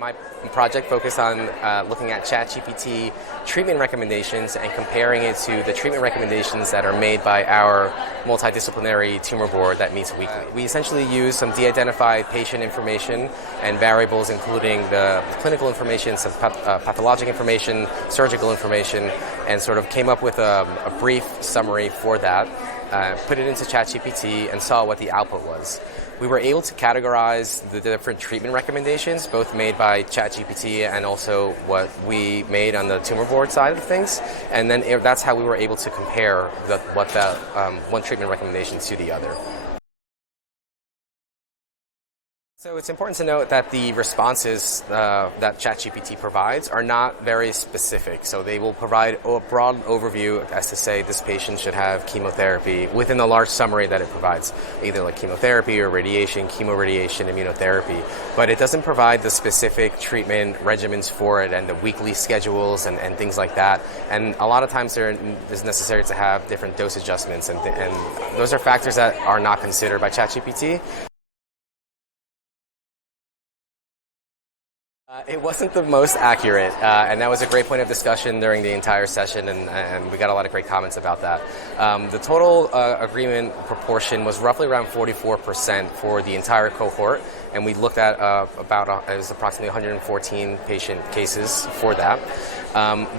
My project focused on looking at ChatGPT treatment recommendations and comparing it to the treatment recommendations that are made by our multidisciplinary tumor board that meets weekly. We essentially use some de-identified patient information and variables, including the clinical information, some pathologic information, surgical information, and sort of came up with a brief summary for that. Put it into ChatGPT and saw what the output was. We were able to categorize the different treatment recommendations, both made by ChatGPT and also what we made on the tumor board side of things. And then that's how we were able to compare one treatment recommendation to the other. So it's important to note that the responses that ChatGPT provides are not very specific. So they will provide a broad overview as to say this patient should have chemotherapy within the large summary that it provides, either like chemotherapy or radiation, chemoradiation, immunotherapy. But it doesn't provide the specific treatment regimens for it and the weekly schedules and things like that. And a lot of times it's necessary to have different dose adjustments, and those are factors that are not considered by ChatGPT. It wasn't the most accurate, and that was a great point of discussion during the entire session, and we got a lot of great comments about that. The total agreement proportion was roughly around 44% for the entire cohort, and we looked at it was approximately 114 patient cases for that.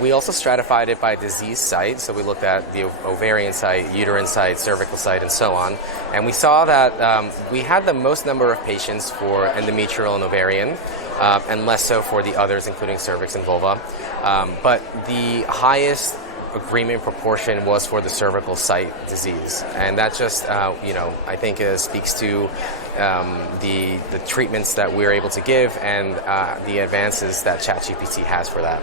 We also stratified it by disease site, so we looked at the ovarian site, uterine site, cervical site, and so on. And we saw that we had the most number of patients for endometrial and ovarian, and less so for the others, including cervix and vulva. But the highest agreement proportion was for the cervical site disease, and that just, I think speaks to the treatments that we're able to give and the advances that ChatGPT has for that.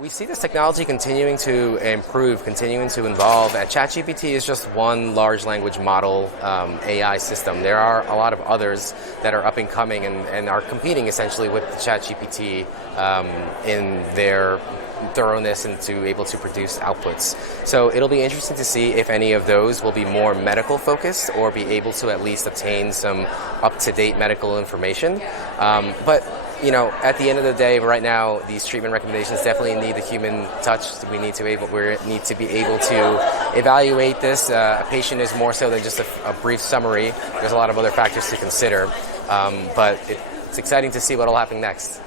We see this technology continuing to improve, continuing to evolve, and ChatGPT is just one large language model AI system. There are a lot of others that are up and coming and are competing essentially with ChatGPT in their thoroughness and to able to produce outputs. So it'll be interesting to see if any of those will be more medical focused or be able to at least obtain some up-to-date medical information. But at the end of the day, right now, these treatment recommendations definitely need the human touch. We need to be able to evaluate this. A patient is more so than just a brief summary. There's a lot of other factors to consider, but it's exciting to see what will happen next.